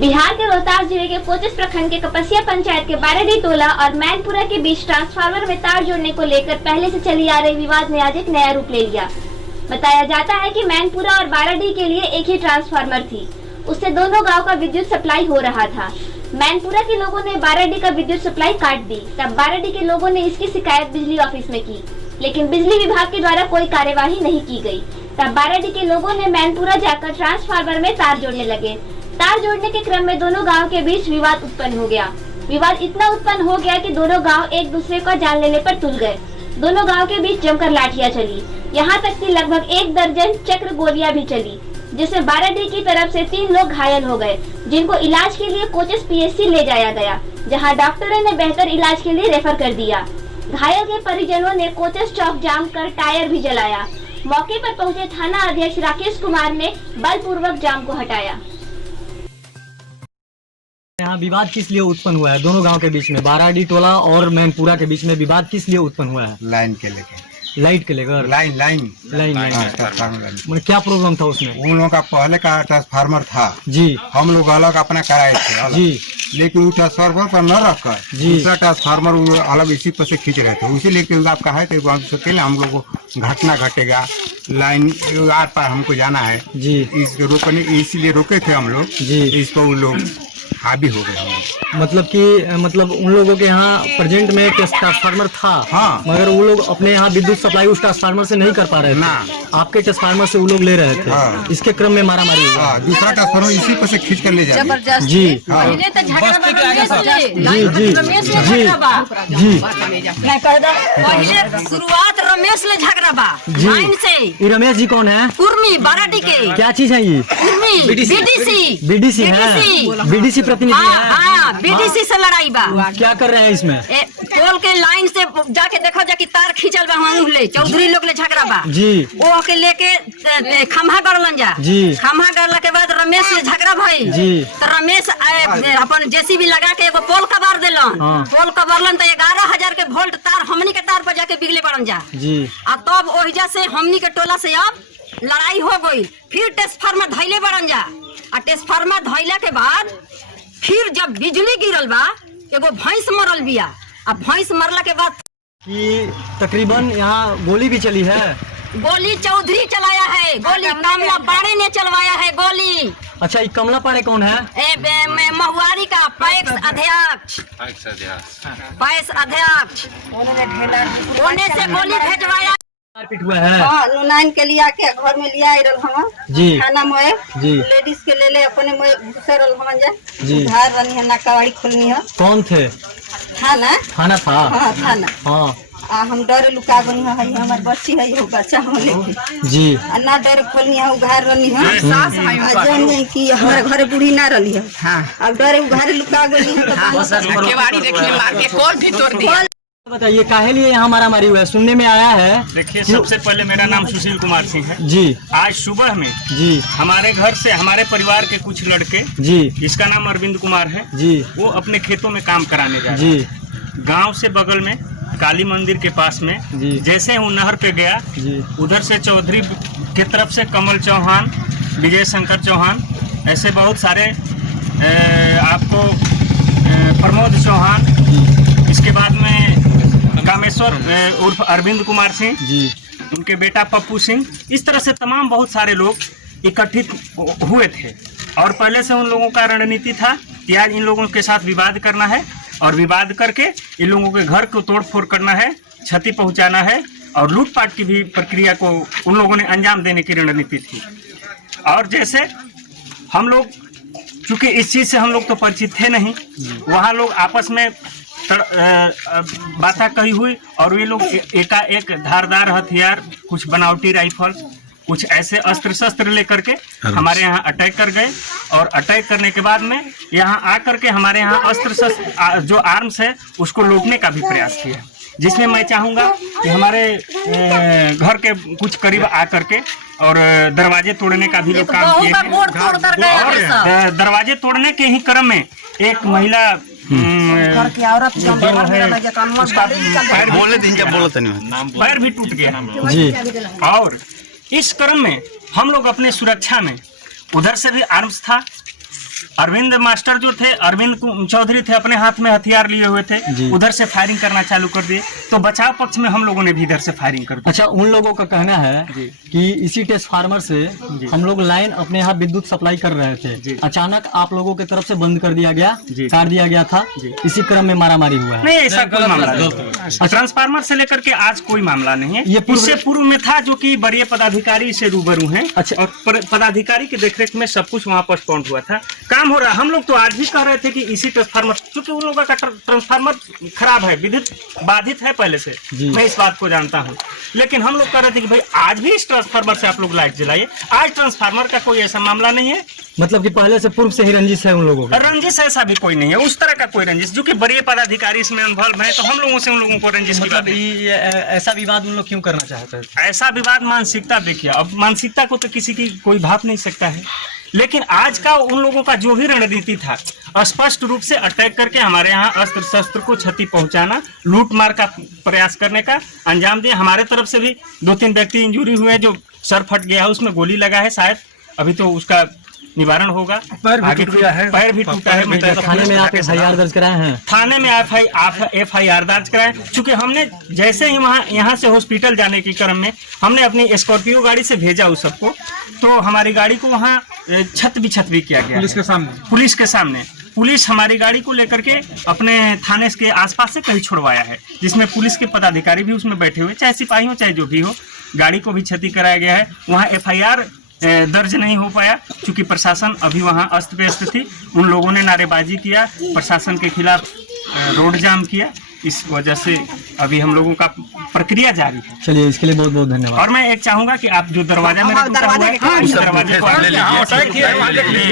बिहार के रोहतास जिले के कोचस प्रखंड के कपसिया पंचायत के बाराडी टोला और मैनपुरा के बीच ट्रांसफार्मर में तार जोड़ने को लेकर पहले से चली आ रही विवाद ने आज एक नया रूप ले लिया। बताया जाता है कि मैनपुरा और बाराडी के लिए एक ही ट्रांसफार्मर थी, उससे दोनों गांव का विद्युत सप्लाई हो रहा था। मैनपुरा के लोगों ने बाराडी का विद्युत सप्लाई काट दी, तब बाराडी के लोगों ने इसकी शिकायत बिजली ऑफिस में की, लेकिन बिजली विभाग के द्वारा कोई कार्यवाही नहीं की गई। तब बाराडी के लोगों ने मैनपुरा जाकर ट्रांसफार्मर में तार जोड़ने लगे। तार जोड़ने के क्रम में दोनों गांव के बीच विवाद उत्पन्न हो गया। विवाद इतना उत्पन्न हो गया कि दोनों गांव एक दूसरे का जान लेने पर तुल गए। दोनों गांव के बीच जमकर लाठियां चली, यहां तक कि लगभग 1 दर्जन चक्र गोलियां भी चली, जिसमें बाराडी की तरफ से 3 लोग घायल हो गए, जिनको इलाज के लिए कोचस पीएचसी ले जाया गया, जहां डॉक्टरों ने बेहतर इलाज के लिए रेफर कर दिया। घायल के परिजनों ने कोचस चौक जाम कर टायर भी जलाया। मौके पर पहुंचे थाना अध्यक्ष राकेश कुमार ने बलपूर्वक जाम को हटाया। यहाँ विवाद किस लिए उत्पन्न हुआ है? दोनों गांव के बीच में, बाराडी टोला और मैनपुरा के बीच में विवाद किस लिए उत्पन्न हुआ है? लाइन के लेकर, लाइट के लेकर। लाइन मतलब क्या प्रॉब्लम था उसमें? उन लोगों का पहले का ट्रांसफार्मर था जी, हम लोग अलग अपना कराए थे जी, लेकिन वो ट्रांसफार्मर पर न रखकर दूसरा ट्रांसफार्मर अलग इसी पर से खींच रहे थे। उसी लेके आप कहा थे हम लोग को घटना घटेगा, लाइन आर पार हमको जाना है जी, इसको रोकने इसीलिए रोके थे हम लोग जी, इस पर वो लोग हावी हो गए। मतलब उन लोगों के यहाँ प्रेजेंट में ट्रांसफार्मर था हाँ, मगर वो लोग अपने यहाँ विद्युत सप्लाई उस ट्रांसफार्मर से नहीं कर पा रहे थे ना, आपके ट्रांसफार्मर से वो लोग ले रहे थे हाँ। इसके क्रम में मारामारी हुआ, दूसरा ट्रांसफार्मर इसी पर से खींच कर ले जाए जी शुरुआत रमेश ले झगड़ा बा लाइन से। ये रमेश जी कौन है? कुर्मी बाराडी के। क्या चीज है ये? कुर्मी बीडीसी है, बीडीसी प्रतिनिधि हाँ, बीडीसी से लड़ाई बा। क्या कर रहे हैं इसमें? पोल के लाइन से जाके देखो जाके तार खींचल बा, हम ले चौधरी लोग ले झगड़ा बा जी, वो के लेके खम्हा गड़लन जा जी, खम्हा गड़ला के बाद रमेश ले झगड़ा भाई जी, तो रमेश अपन जेसीबी लगा के एगो पोल कबार देलन पोल कबारलन तो 11,000 के वोल्ट तार हमनी के तार पर जाके बिगले पड़न जा जी, आ तब ओहिजा से हमनी के टोला से अब लड़ाई हो गई। फिर ट्रांसफार्मर धैले पड़न जा, आ ट्रांसफार्मर धैला के बाद फिर जब बिजली गिरल बा एगो भैंस मरल बिया, अब भैंस मरला के बाद कि तकरीबन यहाँ गोली भी चली है। गोली चौधरी चलाया है, गोली कमला पाड़े ने चलवाया है गोली। अच्छा, ये कमला पाड़े कौन है? महुआरी का पैक्स अध्यक्ष से गोली भेजवाया हुआ है नुनाइन के लिया के घर में लिया हम जी, खाना मोए जी, लेडीज के ले अपने मोए घुसर हम जा जी, घर रनी है ना कवाड़ी खोलनी है। कौन थे? थाना था हाँ, थाना हाँ। हम डर लुका गनी है, हमार बच्ची है वो बच्चा हम लेके जी, ना डर खोलनी है घर रनी है सास है कि हमारे घर बूढ़ी ना रही है हाँ, अब डर घर लुका गनी है तो केवाड़ी देखिए मार के कॉल भी तोड़ दिया। बताइए काहे लिए यहाँ मारामारी हुआ है? सुनने में आया है। देखिए, सबसे पहले मेरा नाम सुशील कुमार सिंह है जी। आज सुबह में जी हमारे घर से हमारे परिवार के कुछ लड़के जी, इसका नाम अरविंद कुमार है जी, वो अपने खेतों में काम कराने जा रहे हैं। गांव से बगल में काली मंदिर के पास में जी, जैसे वो नहर पे गया जी, उधर से चौधरी की तरफ से कमल चौहान, विजय शंकर चौहान, ऐसे बहुत सारे आपको प्रमोद चौहान, इसके बाद में कामेश्वर उर्फ अरविंद कुमार सिंह जी, उनके बेटा पप्पू सिंह, इस तरह से तमाम बहुत सारे लोग इकट्ठित हुए थे। और पहले से उन लोगों का रणनीति था कि आज इन लोगों के साथ विवाद करना है और विवाद करके इन लोगों के घर को तोड़फोड़ करना है, क्षति पहुंचाना है और लूटपाट की भी प्रक्रिया को उन लोगों ने अंजाम देने की रणनीति थी। और जैसे हम लोग, चूँकि इस चीज़ से हम लोग तो परिचित थे नहीं, वहाँ लोग आपस में बातें कही हुई और ये लोग एकाएक धारदार हथियार, कुछ बनावटी राइफल, कुछ ऐसे अस्त्र शस्त्र लेकर के हमारे यहाँ अटैक कर गए। और अटैक करने के बाद में यहाँ आकर के हमारे यहाँ अस्त्र शस्त्र जो आर्म्स है उसको लूटने का भी प्रयास किया, जिसमें मैं चाहूँगा कि हमारे घर के कुछ करीब आकर के और दरवाजे तोड़ने का भी लोग काम किए थे। दरवाजे तोड़ने के ही क्रम में एक महिला पैर भी टूट गया जी। और इस क्रम में हम लोग अपने सुरक्षा में उधर से भी आर्म्स था अरविंद मास्टर जो थे, अरविंद चौधरी थे, अपने हाथ में हथियार लिए हुए थे, उधर से फायरिंग करना चालू कर दिए। तो बचाव पक्ष में हम लोगों ने भी इधर से फायरिंग कर दी। अच्छा, उन लोगों का कहना है कि इसी ट्रांसफार्मर से हम लोग लाइन अपने यहाँ विद्युत सप्लाई कर रहे थे, अचानक आप लोगों की तरफ से बंद कर दिया गया, काट दिया गया था, इसी क्रम में मारामारी हुआ है। नहीं, ऐसा कोई मामला नहीं। ट्रांसफार्मर से लेकर के आज कोई मामला नहीं है। ये इससे पूर्व में था, जो कि बड़े पदाधिकारी से रूबरू हैं। अच्छा। और पदाधिकारी की देखरेख में सब कुछ वहाँ पोस्टपोन हुआ था, काम हो रहा। हम लोग तो आज भी कह रहे थे कि इसी ट्रांसफार्मर, क्योंकि उन लोगों का ट्रांसफार्मर खराब है, विद्युत बाधित है पहले से, मैं इस बात को जानता हूँ। लेकिन हम लोग कह रहे थे कि भाई आज भी इस ट्रांसफार्मर से आप लोग लाइट जलाइए। आज ट्रांसफार्मर का कोई ऐसा मामला नहीं है, मतलब कि पहले से पूर्व से ही रंजिश है उन लोगों का। रंजिश ऐसा भी कोई नहीं है, उस तरह का कोई रंजिश, जो कि बड़े पदाधिकारी इसमें इन्वॉल्व है, तो हम लोगों से उन लोगों को रंजिश की बात नहीं। ऐसा विवाद उन लोग क्यों करना चाहते हैं? ऐसा विवाद मानसिकता, देखिए अब मानसिकता को तो किसी की कोई भाप नहीं सकता है, लेकिन आज का उन लोगों का जो भी रणनीति था, स्पष्ट रूप से अटैक करके हमारे यहाँ अस्त्र शस्त्र को क्षति पहुंचाना, लूट मार का प्रयास करने का अंजाम दिया। हमारे तरफ से भी 2-3 व्यक्ति इंजरी हुए हैं, जो सर फट गया है, उसमें गोली लगा है, शायद अभी तो उसका निवारण होगा। पैर भी टूटा है। थाने में आप FIR दर्ज कराए हैं? थाने में FIR दर्ज कराए, चूंकि हमने जैसे ही यहाँ से हॉस्पिटल जाने के क्रम में हमने अपनी स्कॉर्पियो गाड़ी से भेजा उस सबको, तो हमारी गाड़ी को वहाँ छत भी किया गया पुलिस के सामने। पुलिस हमारी गाड़ी को लेकर के अपने थाने के आसपास से कहीं छुड़वाया है, जिसमें पुलिस के पदाधिकारी भी उसमें बैठे हुए, चाहे सिपाही हो चाहे जो भी हो। गाड़ी को भी क्षति कराया गया है। वहाँ FIR दर्ज नहीं हो पाया, क्योंकि प्रशासन अभी वहाँ अस्त व्यस्त थी। उन लोगों ने नारेबाजी किया, प्रशासन के खिलाफ रोड जाम किया, इस वजह से अभी हम लोगों का प्रक्रिया जारी है। चलिए, इसके लिए बहुत बहुत धन्यवाद। और मैं एक चाहूंगा कि आप जो दरवाजा मेरा टूटा हुआ है, उस दरवाजे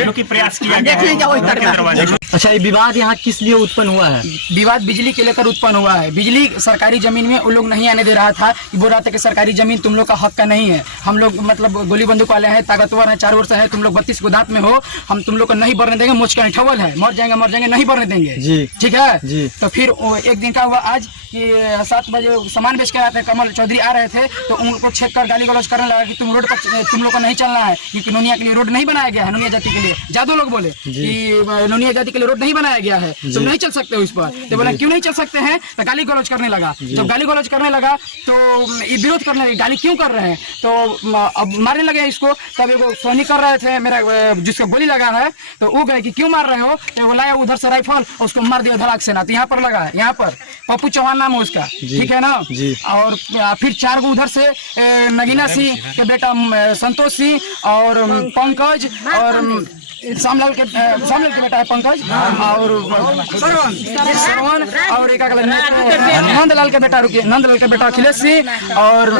को की प्रयास किया गया है। अच्छा, ये विवाद यहाँ किस लिए उत्पन्न हुआ है? विवाद बिजली के लेकर उत्पन्न हुआ है। बिजली सरकारी जमीन में उन लोग नहीं आने दे रहा था, बोल रहा था कि सरकारी जमीन तुम लोग का हक का नहीं है, हम लोग मतलब गोली बंदूक वाले हैं, ताकतवर हैं, 4 वर्ष है, तुम लोग 32 गोदात में हो, हम तुम लोग को नहीं बढ़ने देंगे, मुझ का ठवल है, मर जाएंगे नहीं बढ़ने देंगे जी, ठीक है जी। तो फिर एक दिन का हुआ आज कि 7 बजे सामान बेच कर आए थे, कमल चौधरी आ रहे थे, तो उनको छेक कर गाली गलौज करने लगा कि तुम रोड पर, तुम लोग को नहीं चलना है, क्योंकि नोनिया के लिए रोड नहीं बनाया गया है, नोनिया जाति के लिए। जादू लोग बोले कि नोनिया जाति के लिए रोड नहीं बनाया गया है, तुम नहीं चल सकते हो इस पर। तो बोला क्यों नहीं चल सकते हैं, तो गाली गलौज करने लगा। जब गाली गलौज करने लगा तो ये विरोध करने लगे, गाली क्यों कर रहे हैं, तो अब मारने लगे इसको। तब एगो सोनी कर रहे थे मेरा, जिसको गोली लगा है, तो वो गए कि क्यों मार रहे हो, तो वो लाया उधर से राइफल, उसको मार दिया धड़ाक से ना। तो यहाँ पर लगा है, यहाँ पर पप्पू चौहान नाम है उसका, ठीक है ना। और फिर 4 गो उधर से नगीना सिंह के बेटा संतोष सिंह और पंकज और सामलाल के बेटा है पंकज और श्रवण और एक नंदलाल के बेटा अखिलेश सिंह और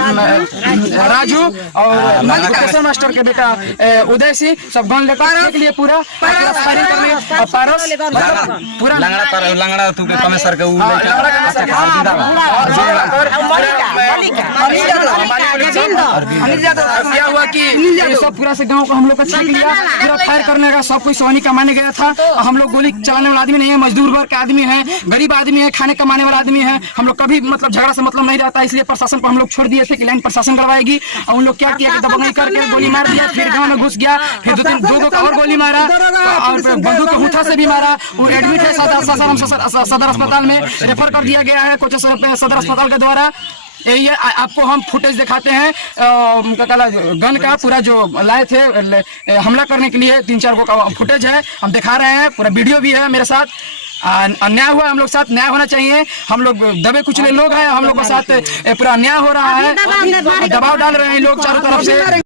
राजू और गुप्तेश्वर मास्टर के बेटा उदय सिंह, सब गन लेकर के लिए पूरा पारस पूरा लंगड़ा तू के कमेसर के क्या हुआ कि सब पूरा से गांव को हम लोग का छीन लिया, पूरा फायर करने का सब कुछ सोनी कमाने गया था। हम लोग गोली चलाने वाला आदमी नहीं है, मजदूर वर्ग के आदमी है, गरीब आदमी है, खाने कमाने वाला आदमी है। हम लोग कभी मतलब झगड़ा से मतलब नहीं रहता, इसलिए प्रशासन को हम लोग छोड़ दिए थे कि लाइन प्रशासन करवाएगी। और उन लोग क्या किया कि दबंगई करके गोली मार दिया, फिर गाँव में घुस गया, फिर 2 और गोली मारा और बंदूक हुथा से भी मारा। वो एडमिट है सदर अस्पताल में, रेफर कर दिया गया है कोचेश्वर सदर अस्पताल के द्वारा। यही है, आपको हम फुटेज दिखाते हैं गन का पूरा जो लाए थे हमला करने के लिए 3-4 को का फुटेज है, हम दिखा रहे हैं, पूरा वीडियो भी है मेरे साथ। अन्याय हुआ, हम लोग साथ न्याय होना चाहिए। हम लोग दबे कुचले लोग हैं, हम लोग के साथ पूरा अन्याय हो रहा है, दबाव डाल रहे हैं लोग चारों तरफ से।